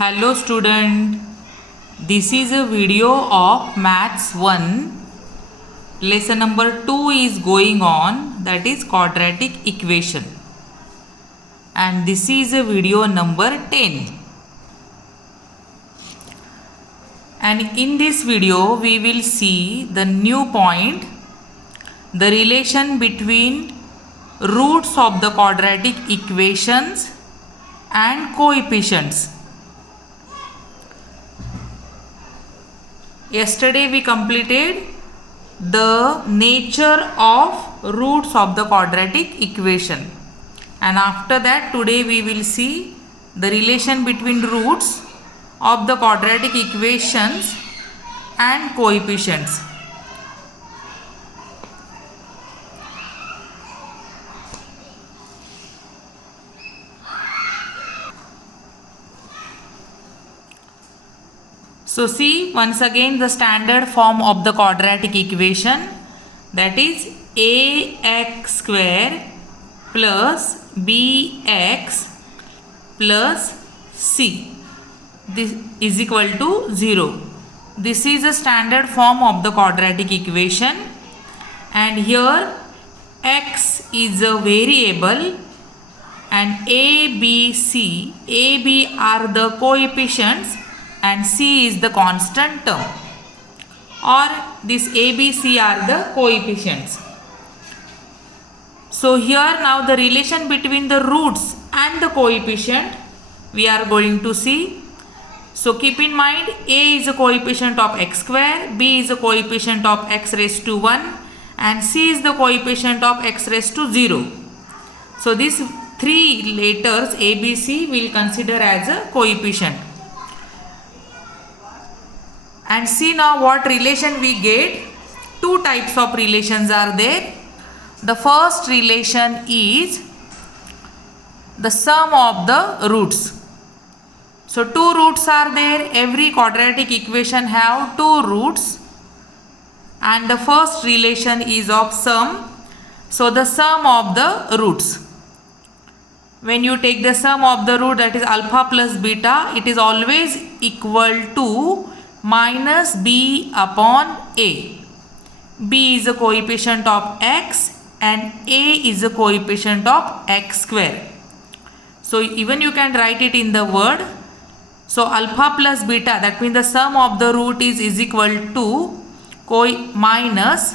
Hello student, this is a video of Maths 1. Lesson number 2 is going on, that is quadratic equation. And this is a video number 10. And in this video we will see the new point, the relation between roots of the quadratic equations and coefficients. Yesterday we completed the nature of roots of the quadratic equation, and after that today we will see the relation between roots of the quadratic equations and coefficients. So see once again the standard form of the quadratic equation, that is ax square plus bx plus c, this is equal to 0. This is a standard form of the quadratic equation, and here x is a variable and a, b, c, a, b are the coefficients and c is the constant term, or this a, b, c are the coefficients. So here now the relation between the roots and the coefficient we are going to see. So keep in mind, a is a coefficient of x square, b is a coefficient of x raised to 1 and c is the coefficient of x raised to 0. So these three letters a, b, c will consider as a coefficient. And see now what relation we get. Two types of relations are there. The first relation is the sum of the roots. So two roots are there. Every quadratic equation have two roots, and the first relation is of sum. So the sum of the roots. When you take the sum of the root, that is alpha plus beta, it is always equal to minus b upon a. b is a coefficient of x and a is a coefficient of x square. So even you can write it in the word. So alpha plus beta, that means the sum of the root is equal to minus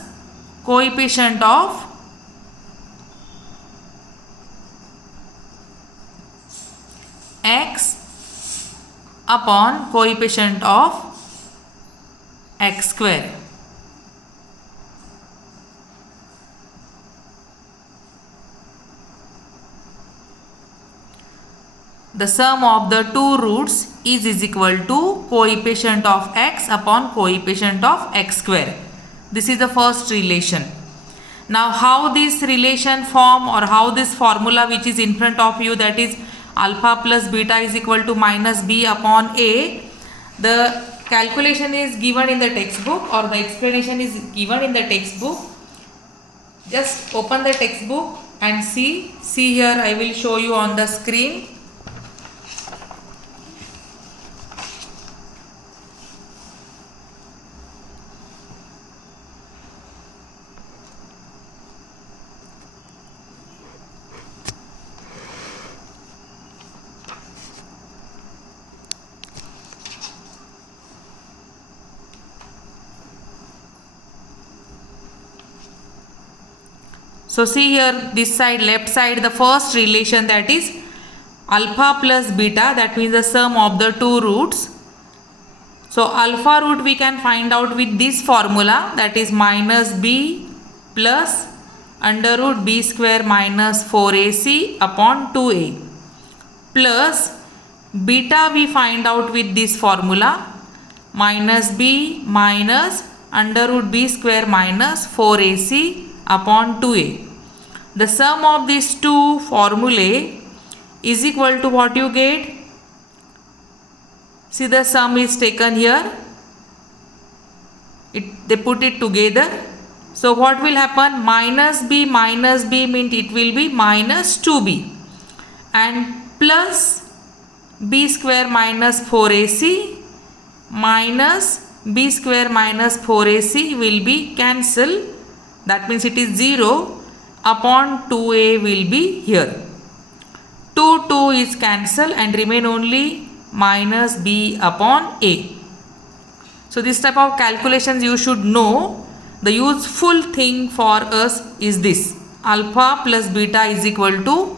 coefficient of x upon coefficient of x square. The sum of the two roots is equal to coefficient of x upon coefficient of x square. This is the first relation. Now how this relation form, or how this formula which is in front of you, that is alpha plus beta is equal to minus b upon a, the calculation is given in the textbook, or the explanation is given in the textbook. Just open the textbook and see here I will show you on the screen. So see here, this side, left side, the first relation, that is alpha plus beta, that means the sum of the two roots. So alpha root we can find out with this formula, that is minus b plus under root b square minus 4ac upon 2a, plus beta we find out with this formula, minus b minus under root b square minus 4ac upon 2a. The sum of these two formulae is equal to what you get. See, the sum is taken here. They put it together. So what will happen? Minus b means it will be minus 2b, and plus b square minus 4ac minus b square minus 4ac will be cancelled. That means it is 0 upon 2a will be here. 2 is cancelled and remain only minus b upon a. So this type of calculations you should know. The useful thing for us is this: alpha plus beta is equal to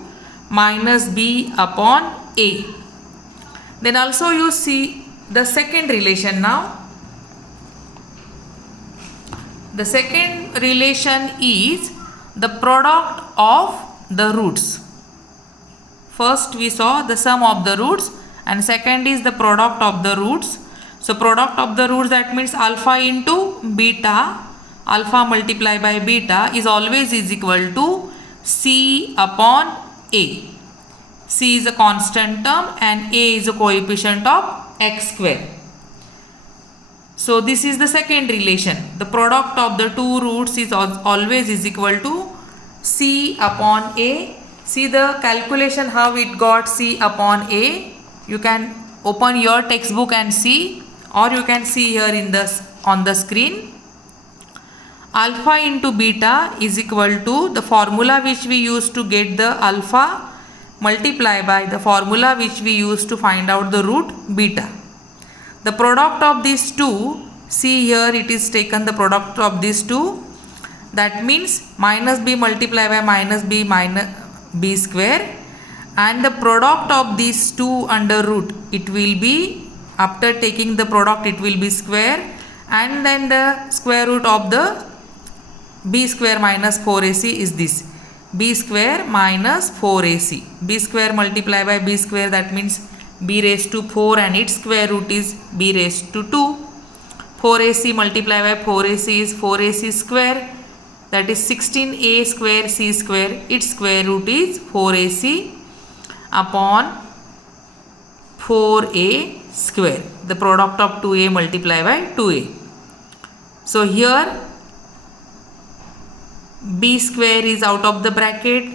minus b upon a. Then also you see the second relation now. The second relation is the product of the roots. First we saw the sum of the roots and second is the product of the roots. So product of the roots, that means alpha into beta, alpha multiplied by beta is always is equal to c upon a. C is a constant term and a is a coefficient of x square. So this is the second relation. The product of the two roots is always is equal to c upon a. See the calculation how it got c upon a. You can open your textbook and see, or you can see here in on the screen. Alpha into beta is equal to the formula which we use to get the alpha multiplied by the formula which we use to find out the root beta. The product of these two, see here it is taken the product of these two. That means minus b multiplied by minus b square, and the product of these two under root, it will be, after taking the product it will be square, and then the square root of the b square minus 4ac is this, b square minus 4ac. b square multiplied by b square, that means b raised to 4 and its square root is b raised to 2. 4ac multiplied by 4ac is 4ac square, that is 16a square c square, its square root is 4ac upon 4a square, the product of 2a multiplied by 2a. So here b square is out of the bracket,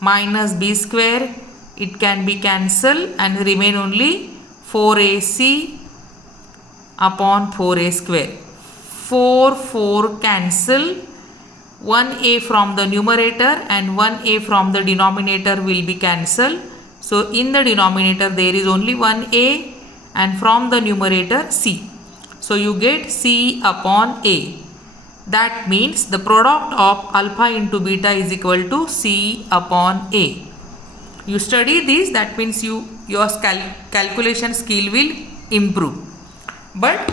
minus b square, it can be cancelled and remain only 4ac upon 4a square. 4 cancel, 1a from the numerator and 1a from the denominator will be cancelled. So in the denominator there is only 1a and from the numerator c. So you get c upon a. That means the product of alpha into beta is equal to c upon a. You study this, that means your calculation skill will improve. But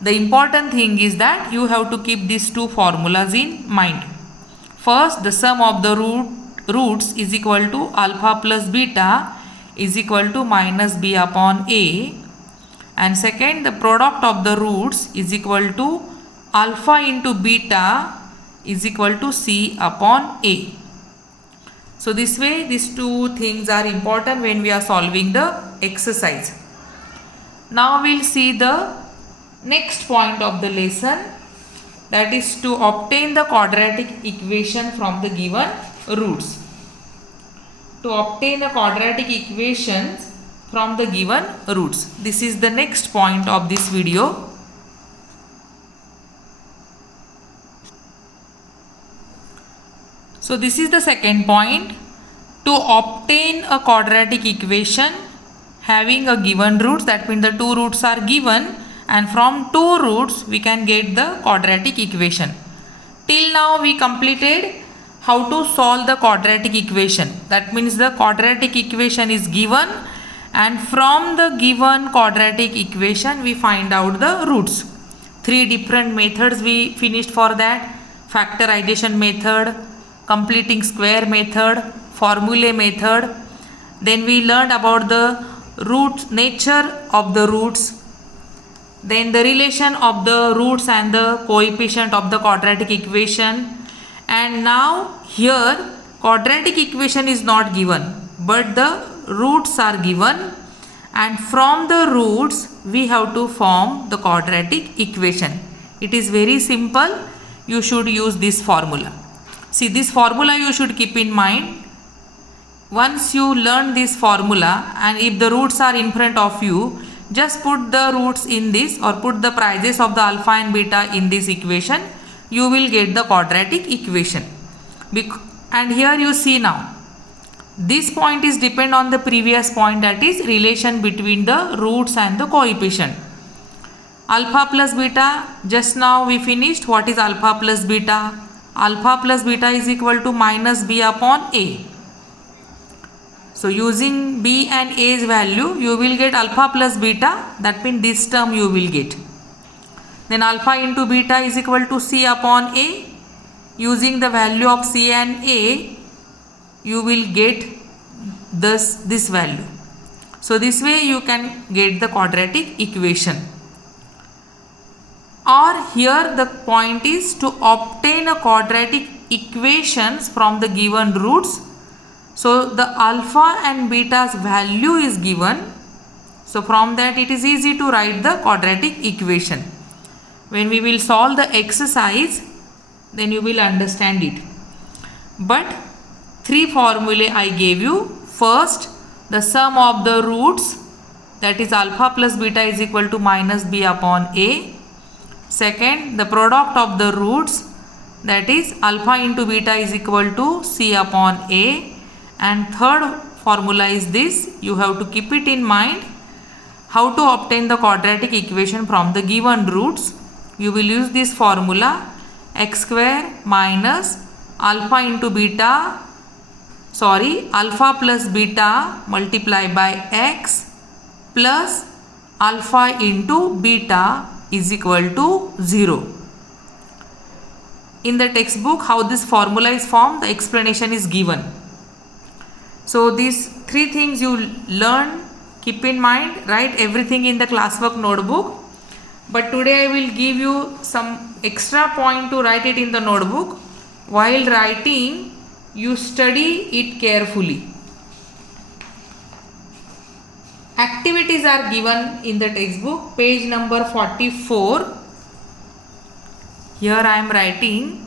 the important thing is that you have to keep these two formulas in mind. First, the sum of the roots is equal to alpha plus beta is equal to minus b upon a. And second, the product of the roots is equal to alpha into beta is equal to c upon a. So this way these two things are important when we are solving the exercise. Now we will see the next point of the lesson, that is to obtain the quadratic equation from the given roots. To obtain a quadratic equation from the given roots. This is the next point of this video. So this is the second point. To obtain a quadratic equation having a given roots, that means the two roots are given and from two roots we can get the quadratic equation. Till now we completed how to solve the quadratic equation. That means the quadratic equation is given and from the given quadratic equation we find out the roots. Three different methods we finished for that: factorization method, completing square method, formulae method. Then we learned about the nature of the roots, then the relation of the roots and the coefficient of the quadratic equation. And now here quadratic equation is not given but the roots are given, and from the roots we have to form the quadratic equation. It is very simple. You should use this formula. See, this formula you should keep in mind. once you learn this formula, and if the roots are in front of you, just put the roots in this or put the prices of the alpha and beta in this equation, you will get the quadratic equation. And here you see now, this point is depend on the previous point, that is relation between the roots and the coefficient. Alpha plus beta, just now we finished. What is alpha plus beta? Alpha plus beta is equal to minus b upon a. So using b and a's value, you will get alpha plus beta, that means this term you will get. Then alpha into beta is equal to c upon a. Using the value of c and a, you will get this value. So this way you can get the quadratic equation. Or here the point is to obtain a quadratic equations from the given roots. So the alpha and beta's value is given. So from that it is easy to write the quadratic equation. When we will solve the exercise, then you will understand it. But 3 formulae I gave you. First, the sum of the roots, that is alpha plus beta is equal to minus b upon a. Second, the product of the roots, that is alpha into beta is equal to c upon a. And third formula is this, you have to keep it in mind, how to obtain the quadratic equation from the given roots. You will use this formula, x square minus alpha into beta, alpha plus beta multiplied by x plus alpha into beta is equal to 0. In the textbook, how this formula is formed, the explanation is given. So these 3 things you learn, keep in mind, write everything in the classwork notebook. But today I will give you some extra point to write it in the notebook. While writing, you study it carefully. Activities are given in the textbook, page number 44. Here I am writing.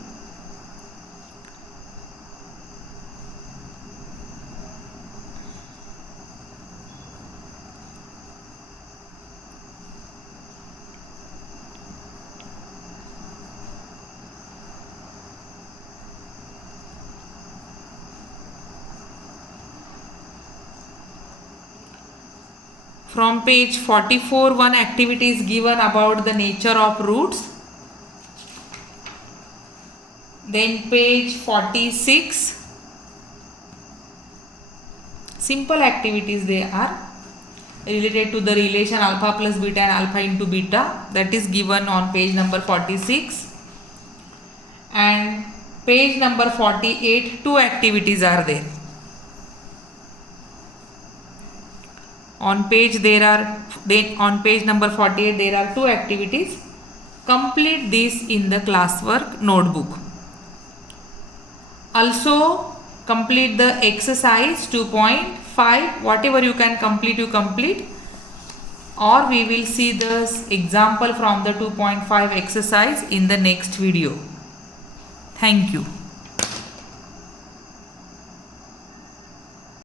From page 44, one activity is given about the nature of roots. Then page 46, simple activities they are, related to the relation alpha plus beta and alpha into beta, that is given on page number 46. And page number 48, 2 activities are there. On page number 48 there are 2 activities. Complete this in the classwork notebook. Also complete the exercise 2.5. Whatever you can complete, you complete. Or we will see the example from the 2.5 exercise in the next video. Thank you.